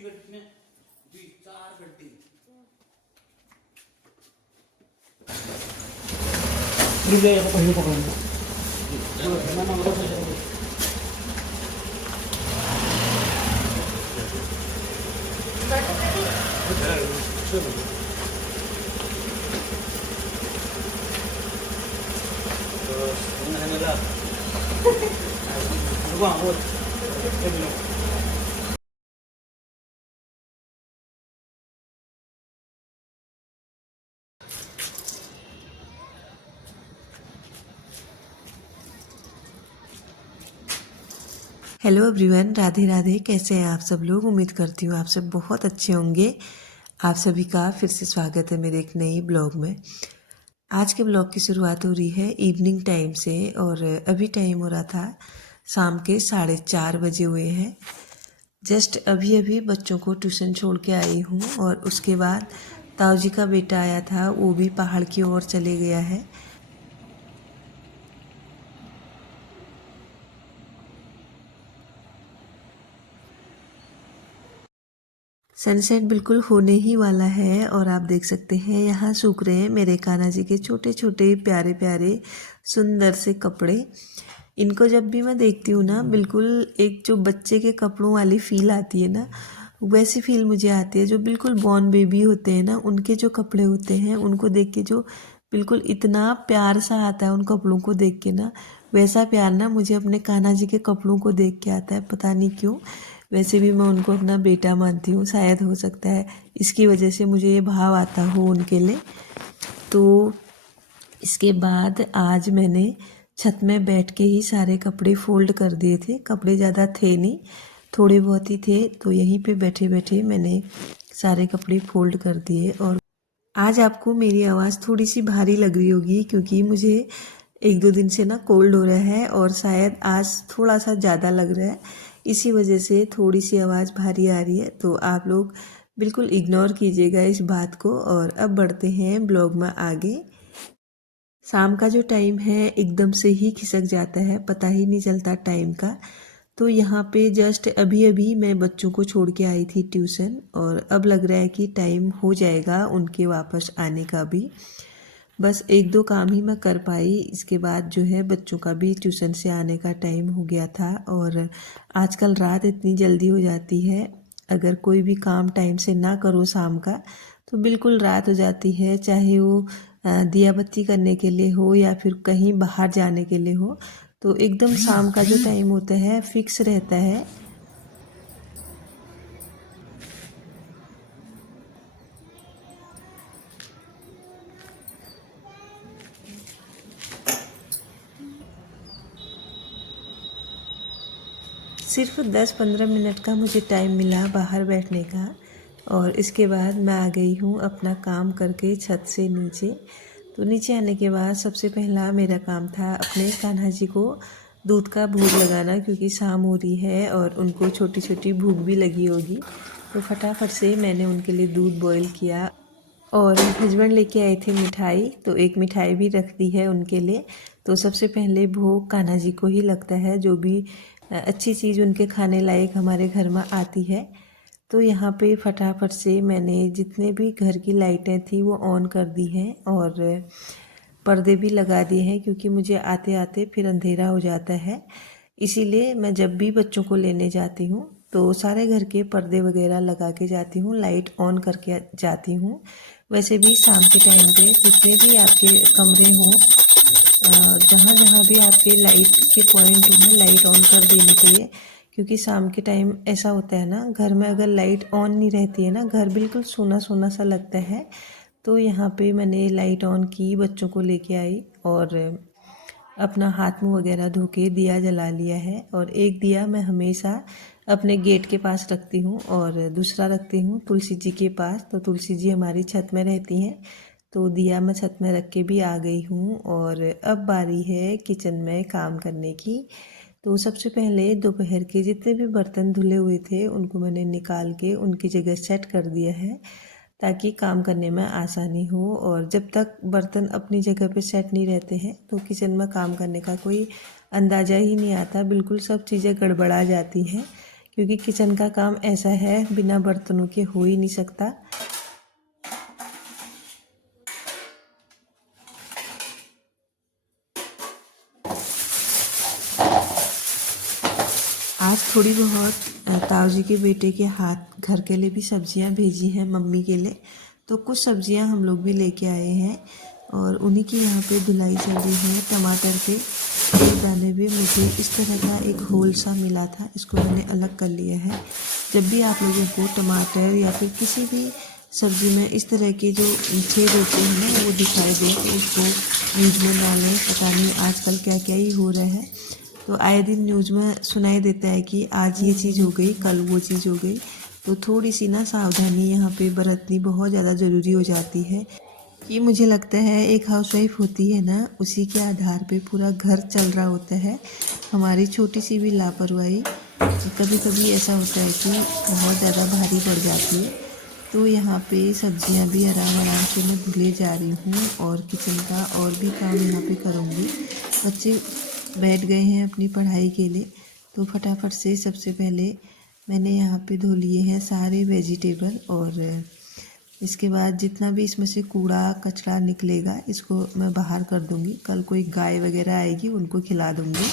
घंटे 4 घंटे पहले पकड़ूंगा हेलो एवरीवन, राधे राधे। कैसे हैं आप सब लोग? उम्मीद करती हूँ आप सब बहुत अच्छे होंगे। आप सभी का फिर से स्वागत है मेरे एक नई ब्लॉग में। आज के ब्लॉग की शुरुआत हो रही है इवनिंग टाइम से और अभी टाइम हो रहा था शाम के 4:30 बजे हुए हैं। जस्ट अभी अभी बच्चों को ट्यूशन छोड़ के आई हूँ और उसके बाद ताऊ जी का बेटा आया था, वो भी पहाड़ की ओर चले गया है। सनसेट बिल्कुल होने ही वाला है और आप देख सकते हैं यहाँ सूख रहे हैं मेरे कान्हा जी के छोटे छोटे प्यारे प्यारे सुंदर से कपड़े। इनको जब भी मैं देखती हूँ ना, बिल्कुल एक जो बच्चे के कपड़ों वाली फील आती है ना, वैसी फील मुझे आती है। जो बिल्कुल बॉर्न बेबी होते हैं ना, उनके जो कपड़े होते हैं उनको देख के जो बिल्कुल इतना प्यार सा आता है उन कपड़ों को देख के ना, वैसा प्यार ना मुझे अपने कान्हा जी के कपड़ों को देख के आता है। पता नहीं क्यों, वैसे भी मैं उनको अपना बेटा मानती हूँ, शायद हो सकता है इसकी वजह से मुझे ये भाव आता हो उनके लिए। तो इसके बाद आज मैंने छत में बैठ के ही सारे कपड़े फोल्ड कर दिए थे। कपड़े ज़्यादा थे नहीं, थोड़े बहुत ही थे, तो यहीं पे बैठे बैठे मैंने सारे कपड़े फोल्ड कर दिए। और आज आपको मेरी आवाज़ थोड़ी सी भारी लग रही होगी क्योंकि मुझे 1-2 दिन से ना कोल्ड हो रहा है और शायद आज थोड़ा सा ज़्यादा लग रहा है, इसी वजह से थोड़ी सी आवाज़ भारी आ रही है। तो आप लोग बिल्कुल इग्नोर कीजिएगा इस बात को। और अब बढ़ते हैं ब्लॉग में आगे। शाम का जो टाइम है एकदम से ही खिसक जाता है, पता ही नहीं चलता टाइम का। तो यहाँ पे जस्ट अभी अभी मैं बच्चों को छोड़ के आई थी ट्यूशन और अब लग रहा है कि टाइम हो जाएगा उनके वापस आने का भी। बस 1-2 काम ही मैं कर पाई, इसके बाद जो है बच्चों का भी ट्यूशन से आने का टाइम हो गया था। और आजकल रात इतनी जल्दी हो जाती है, अगर कोई भी काम टाइम से ना करो शाम का तो बिल्कुल रात हो जाती है, चाहे वो दिया बत्ती करने के लिए हो या फिर कहीं बाहर जाने के लिए हो। तो एकदम शाम का जो टाइम होता है फिक्स रहता है। सिर्फ 10-15 मिनट का मुझे टाइम मिला बाहर बैठने का और इसके बाद मैं आ गई हूँ अपना काम करके छत से नीचे। तो नीचे आने के बाद सबसे पहला मेरा काम था अपने कान्हा जी को दूध का भोग लगाना, क्योंकि शाम हो रही है और उनको छोटी छोटी भूख भी लगी होगी। तो फटाफट से मैंने उनके लिए दूध बॉईल किया और हस्बैंड लेके आए थे मिठाई, तो एक मिठाई भी रख दी है उनके लिए। तो सबसे पहले भोग कान्हा जी को ही लगता है, जो भी अच्छी चीज़ उनके खाने लायक हमारे घर में आती है। तो यहाँ पे फटाफट से मैंने जितने भी घर की लाइटें थी वो ऑन कर दी हैं और पर्दे भी लगा दिए हैं, क्योंकि मुझे आते आते फिर अंधेरा हो जाता है। इसीलिए मैं जब भी बच्चों को लेने जाती हूँ तो सारे घर के पर्दे वगैरह लगा के जाती हूँ, लाइट ऑन करके जाती हूँ। वैसे भी शाम के टाइम पे जितने भी आपके कमरे हों, जहाँ जहाँ भी आपके लाइट के पॉइंट हों, लाइट ऑन कर देनी चाहिए। क्योंकि शाम के टाइम ऐसा होता है ना, घर में अगर लाइट ऑन नहीं रहती है ना, घर बिल्कुल सोना सोना सा लगता है। तो यहाँ पे मैंने लाइट ऑन की, बच्चों को लेके आई और अपना हाथ मुँह वगैरह धो के दिया जला लिया है। और एक दिया मैं हमेशा अपने गेट के पास रखती हूँ और दूसरा रखती हूँ तुलसी जी के पास। तो तुलसी जी हमारी छत में रहती हैं, तो दिया मैं छत में रख के भी आ गई हूँ। और अब बारी है किचन में काम करने की। तो सबसे पहले दोपहर के जितने भी बर्तन धुले हुए थे उनको मैंने निकाल के उनकी जगह सेट कर दिया है, ताकि काम करने में आसानी हो। और जब तक बर्तन अपनी जगह पे सेट नहीं रहते हैं तो किचन में काम करने का कोई अंदाज़ा ही नहीं आता, बिल्कुल सब चीज़ें गड़बड़ा जाती हैं। क्योंकि किचन का काम ऐसा है, बिना बर्तनों के हो ही नहीं सकता। आज थोड़ी बहुत ताऊ जी के बेटे के हाथ घर के लिए भी सब्जियां भेजी हैं मम्मी के लिए, तो कुछ सब्जियां हम लोग भी लेके आए हैं और उन्हीं की यहाँ पे धुलाई चल रही है। टमाटर के एक दाने भी मुझे इस तरह का एक होल सा मिला था, इसको मैंने अलग कर लिया है। जब भी आप लोगों को टमाटर या फिर किसी भी सब्जी में इस तरह के जो छेद होते हैं ना वो दिखाई दे तो उसको न्यूज़ में डालें। पता नहीं आजकल क्या क्या ही हो रहा है, तो आए दिन न्यूज़ में सुनाई देता है कि आज ये चीज़ हो गई, कल वो चीज़ हो गई। तो थोड़ी सी ना सावधानी यहाँ पे बरतनी बहुत ज़्यादा ज़रूरी हो जाती है। कि मुझे लगता है एक हाउसवाइफ होती है ना, उसी के आधार पे पूरा घर चल रहा होता है। हमारी छोटी सी भी लापरवाही कभी कभी ऐसा होता है कि बहुत ज़्यादा भारी पड़ जाती है। तो यहाँ पे सब्जियाँ भी आराम आराम से मैं धुले जा रही हूँ और किचन का और भी काम यहाँ पे करूँगी। बच्चे बैठ गए हैं अपनी पढ़ाई के लिए, तो फटाफट से सबसे पहले मैंने यहाँ पे धो लिए हैं सारे वेजिटेबल और इसके बाद जितना भी इसमें से कूड़ा कचरा निकलेगा इसको मैं बाहर कर दूँगी। कल कोई गाय वगैरह आएगी उनको खिला दूँगी।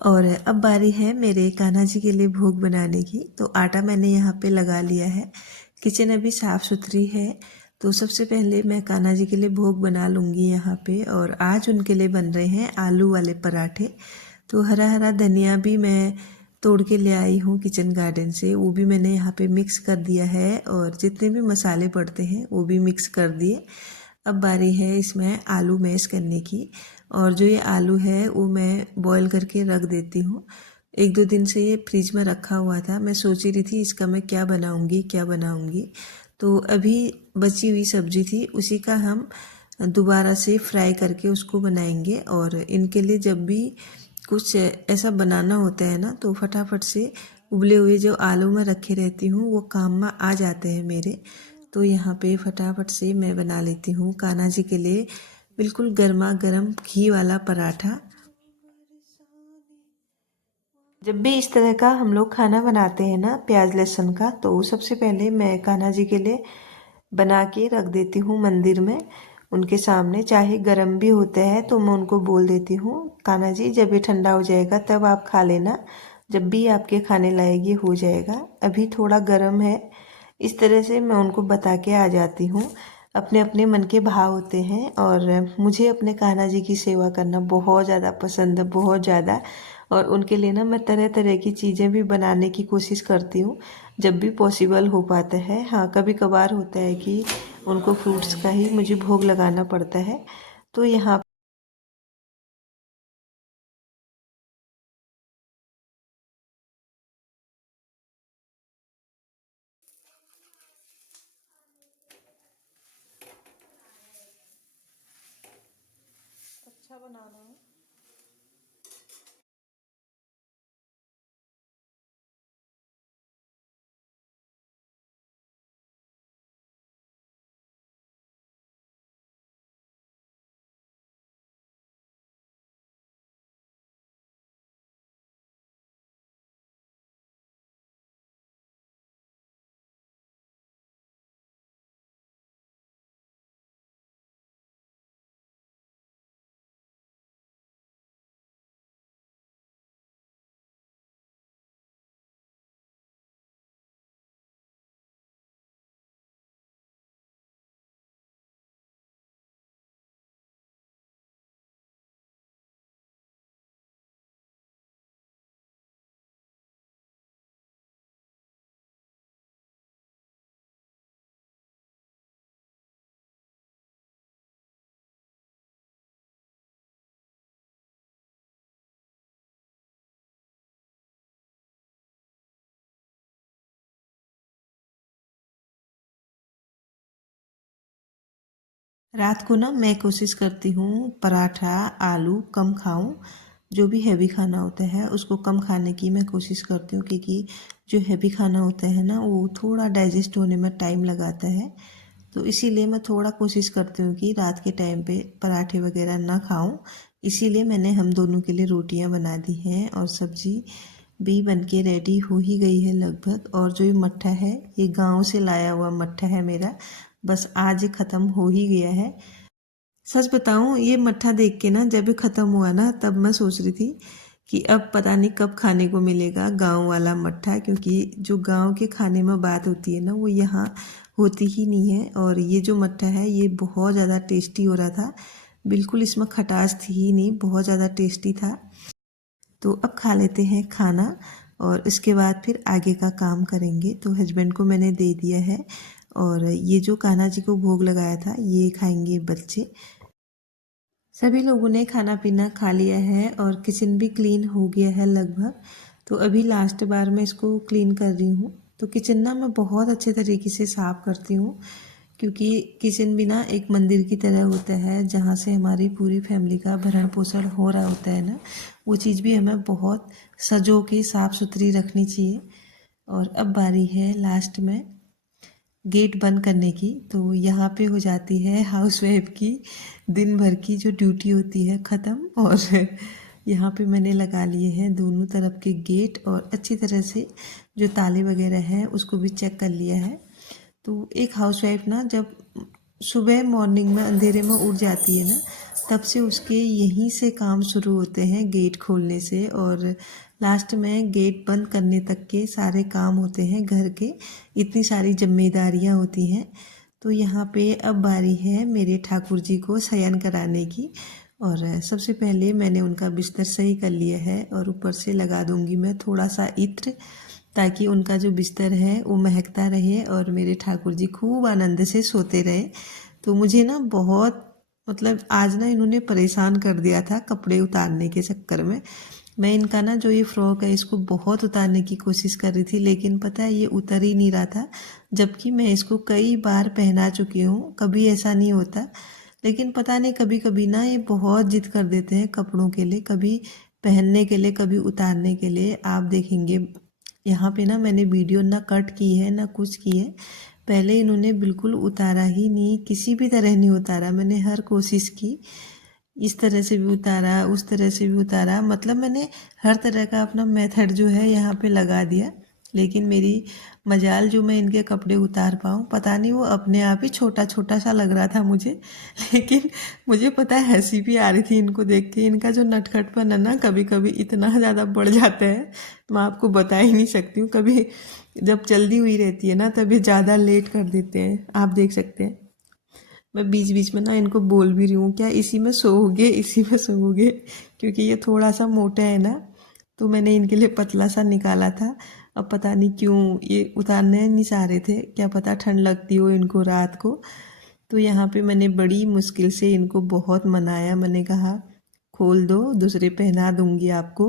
और अब बारी है मेरे कान्हा जी के लिए भोग बनाने की। तो आटा मैंने यहाँ पे लगा लिया है, किचन अभी साफ़ सुथरी है। तो सबसे पहले मैं कान्हा जी के लिए भोग बना लूँगी यहाँ पे। और आज उनके लिए बन रहे हैं आलू वाले पराठे। तो हरा हरा धनिया भी मैं तोड़ के ले आई हूँ किचन गार्डन से, वो भी मैंने यहाँ पे मिक्स कर दिया है और जितने भी मसाले पड़ते हैं वो भी मिक्स कर दिए। अब बारी है इसमें आलू मैश करने की। और जो ये आलू है वो मैं बॉईल करके रख देती हूँ। एक दो दिन से ये फ्रिज में रखा हुआ था, मैं सोच रही थी इसका मैं क्या बनाऊँगी क्या बनाऊँगी। तो अभी बची हुई सब्जी थी, उसी का हम दोबारा से फ्राई करके उसको बनाएंगे। और इनके लिए जब भी कुछ ऐसा बनाना होता है ना तो फटाफट से उबले हुए जो आलू मैं रखे रहती हूँ वो काम में आ जाते हैं मेरे। तो यहाँ पे फटाफट से मैं बना लेती हूँ कान्हा जी के लिए बिल्कुल गर्मा गर्म घी वाला पराठा। जब भी इस तरह का हम लोग खाना बनाते हैं ना प्याज लहसुन का, तो सबसे पहले मैं कान्हा जी के लिए बना के रख देती हूँ मंदिर में उनके सामने। चाहे गरम भी होता है तो मैं उनको बोल देती हूँ कान्हा जी जब ये ठंडा हो जाएगा तब आप खा लेना, जब भी आपके खाने लायक ये हो जाएगा, अभी थोड़ा गर्म है। इस तरह से मैं उनको बता के आ जाती हूँ। अपने अपने मन के भाव होते हैं और मुझे अपने कान्हा जी की सेवा करना बहुत ज़्यादा पसंद है, बहुत ज़्यादा। और उनके लिए ना मैं तरह तरह की चीज़ें भी बनाने की कोशिश करती हूँ जब भी पॉसिबल हो पाता है। हाँ, कभी कभार होता है कि उनको फ्रूट्स का ही मुझे भोग लगाना पड़ता है। तो यहाँ अच्छा बनाना है। रात को ना मैं कोशिश करती हूँ पराठा आलू कम खाऊं, जो भी हैवी खाना होता है उसको कम खाने की मैं कोशिश करती हूँ, क्योंकि जो हैवी खाना होता है ना वो थोड़ा डाइजेस्ट होने में टाइम लगाता है। तो इसीलिए मैं थोड़ा कोशिश करती हूँ कि रात के टाइम पे पराठे वगैरह ना खाऊं। इसीलिए मैंने हम दोनों के लिए रोटियां बना दी हैं और सब्जी भी बनके रेडी हो ही गई है लगभग। और जो ये मट्ठा है ये गांव से लाया हुआ मट्ठा है मेरा, बस आज ये ख़त्म हो ही गया है। सच बताऊं ये मट्ठा देख के ना जब ये ख़त्म हुआ ना तब मैं सोच रही थी कि अब पता नहीं कब खाने को मिलेगा गांव वाला मट्ठा, क्योंकि जो गांव के खाने में बात होती है ना वो यहाँ होती ही नहीं है। और ये जो मट्ठा है ये बहुत ज़्यादा टेस्टी हो रहा था, बिल्कुल इसमें खटास थी ही नहीं, बहुत ज़्यादा टेस्टी था। तो अब खा लेते हैं खाना और इसके बाद फिर आगे का काम करेंगे। तो हस्बैंड को मैंने दे दिया है और ये जो कान्हा जी को भोग लगाया था ये खाएंगे बच्चे। सभी लोगों ने खाना पीना खा लिया है और किचन भी क्लीन हो गया है लगभग। तो अभी लास्ट बार मैं इसको क्लीन कर रही हूँ। तो किचन ना मैं बहुत अच्छे तरीके से साफ़ करती हूँ, क्योंकि किचन भी ना एक मंदिर की तरह होता है जहाँ से हमारी पूरी फैमिली का भरण पोषण हो रहा होता है ना, वो चीज़ भी हमें बहुत सजो के साफ़ सुथरी रखनी चाहिए। और अब बारी है लास्ट में गेट बंद करने की। तो यहाँ पे हो जाती है हाउसवाइफ की दिन भर की जो ड्यूटी होती है ख़त्म। और यहाँ पे मैंने लगा लिए हैं दोनों तरफ के गेट और अच्छी तरह से जो ताले वगैरह हैं उसको भी चेक कर लिया है। तो एक हाउसवाइफ ना जब सुबह मॉर्निंग में अंधेरे में उठ जाती है ना तब से उसके यहीं से काम शुरू होते हैं, गेट खोलने से और लास्ट में गेट बंद करने तक के सारे काम होते हैं घर के, इतनी सारी जिम्मेदारियां होती हैं। तो यहाँ पे अब बारी है मेरे ठाकुर जी को शयन कराने की। और सबसे पहले मैंने उनका बिस्तर सही कर लिया है और ऊपर से लगा दूंगी मैं थोड़ा सा इत्र, ताकि उनका जो बिस्तर है वो महकता रहे और मेरे ठाकुर जी खूब आनंद से सोते रहे। तो मुझे ना बहुत मतलब आज ना इन्होंने परेशान कर दिया था कपड़े उतारने के चक्कर में। मैं इनका ना जो ये फ्रॉक है इसको बहुत उतारने की कोशिश कर रही थी, लेकिन पता है ये उतर ही नहीं रहा था, जबकि मैं इसको कई बार पहना चुकी हूँ, कभी ऐसा नहीं होता। लेकिन पता नहीं कभी कभी ना ये बहुत जिद कर देते हैं कपड़ों के लिए, कभी पहनने के लिए कभी उतारने के लिए। आप देखेंगे यहाँ पे ना मैंने वीडियो ना कट की है ना कुछ की है, पहले इन्होंने बिल्कुल उतारा ही नहीं, किसी भी तरह नहीं उतारा। मैंने हर कोशिश की, इस तरह से भी उतारा उस तरह से भी उतारा, मतलब मैंने हर तरह का अपना मेथड जो है यहाँ पे लगा दिया। लेकिन मेरी मजाल जो मैं इनके कपड़े उतार पाऊँ, पता नहीं वो अपने आप ही छोटा छोटा सा लग रहा था मुझे। लेकिन मुझे पता है हंसी भी आ रही थी इनको देख के, इनका जो नटखटपन है ना कभी कभी इतना ज़्यादा बढ़ जाता है मैं आपको बता ही नहीं सकती हूँ। कभी जब जल्दी हुई रहती है ना तभी ज़्यादा लेट कर देते हैं, आप देख सकते हैं। मैं बीच बीच में ना इनको बोल भी रही हूँ क्या इसी में सोओगे इसी में सोओगे, क्योंकि ये थोड़ा सा मोटा है ना, तो मैंने इनके लिए पतला सा निकाला था। अब पता नहीं क्यों ये उतारने नहीं चाह रहे थे, क्या पता ठंड लगती हो इनको रात को। तो यहाँ पे मैंने बड़ी मुश्किल से इनको बहुत मनाया, मैंने कहा खोल दो दूसरे पहना दूंगी आपको।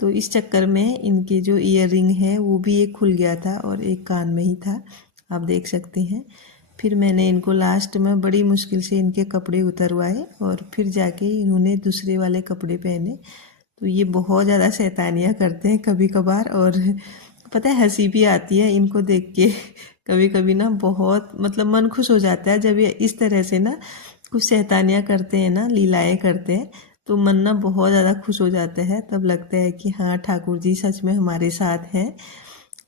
तो इस चक्कर में इनके जो ईयर रिंग है वो भी एक खुल गया था और एक कान में ही था, आप देख सकते हैं। फिर मैंने इनको लास्ट में बड़ी मुश्किल से इनके कपड़े उतरवाए और फिर जाके इन्होंने दूसरे वाले कपड़े पहने। तो ये बहुत ज़्यादा शैतानियाँ करते हैं कभी कभार, और पता है हंसी भी आती है इनको देख के। कभी कभी ना बहुत मतलब मन खुश हो जाता है जब ये इस तरह से ना कुछ शैतानियाँ करते हैं ना, लीलाएँ करते हैं, तो मन ना बहुत ज़्यादा खुश हो जाता है। तब लगता है कि हाँ ठाकुर जी सच में हमारे साथ हैं।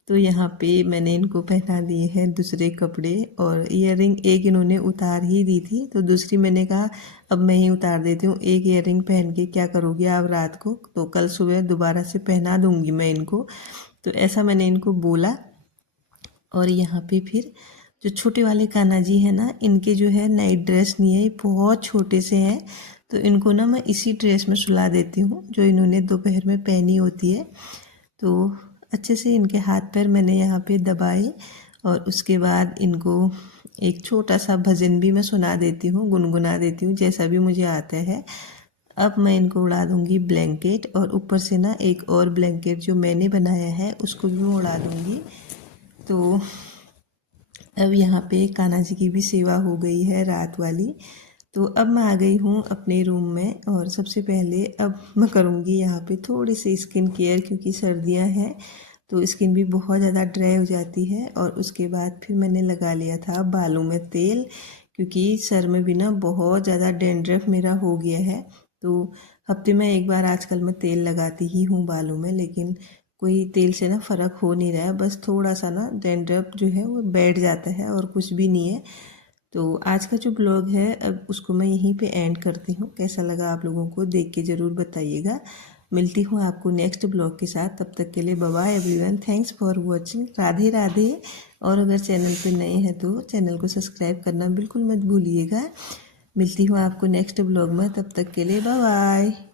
तो यहाँ पे मैंने इनको पहना दिए हैं दूसरे कपड़े और ईयररिंग एक इन्होंने उतार ही दी थी, तो दूसरी मैंने कहा अब मैं ही उतार देती हूँ, एक ईयररिंग पहन के क्या करोगी आप रात को, तो कल सुबह दोबारा से पहना दूंगी मैं इनको। तो ऐसा मैंने इनको बोला। और यहाँ पे फिर जो छोटे वाले कान्हा जी है ना इनके जो है नाइट ड्रेस नहीं है, ये बहुत छोटे से हैं, तो इनको ना मैं इसी ड्रेस में सुला देती हूँ जो इन्होंने दोपहर में पहनी होती है। तो अच्छे से इनके हाथ पैर मैंने यहाँ पे दबाए और उसके बाद इनको एक छोटा सा भजन भी मैं सुना देती हूँ, गुनगुना देती हूँ, जैसा भी मुझे आता है। अब मैं इनको उड़ा दूंगी ब्लैंकेट और ऊपर से ना एक और ब्लैंकेट जो मैंने बनाया है उसको भी मैं उड़ा दूंगी। तो अब यहाँ पे कान्हा जी की भी सेवा हो गई है रात वाली। तो अब मैं आ गई हूँ अपने रूम में और सबसे पहले अब मैं करूँगी यहाँ पे थोड़ी सी स्किन केयर, क्योंकि सर्दियाँ हैं तो स्किन भी बहुत ज़्यादा ड्राई हो जाती है। और उसके बाद फिर मैंने लगा लिया था बालों में तेल, क्योंकि सर में भी ना बहुत ज़्यादा डैंड्रफ मेरा हो गया है। तो हफ्ते में एक बार आजकल मैं तेल लगाती ही हूँ बालों में, लेकिन कोई तेल से ना फ़र्क हो नहीं रहा है, बस थोड़ा सा ना डैंड्रफ जो है वो बैठ जाता है और कुछ भी नहीं है। तो आज का जो ब्लॉग है अब उसको मैं यहीं पे एंड करती हूँ। कैसा लगा आप लोगों को देख के ज़रूर बताइएगा। मिलती हूँ आपको नेक्स्ट ब्लॉग के साथ, तब तक के लिए bye bye everyone, thanks for watching, Radhe Radhe. और अगर चैनल पे नए हैं तो चैनल को सब्सक्राइब करना बिल्कुल मत भूलिएगा। मिलती हूँ आपको नेक्स्ट ब्लॉग में, तब तक के लिए बाय बाय।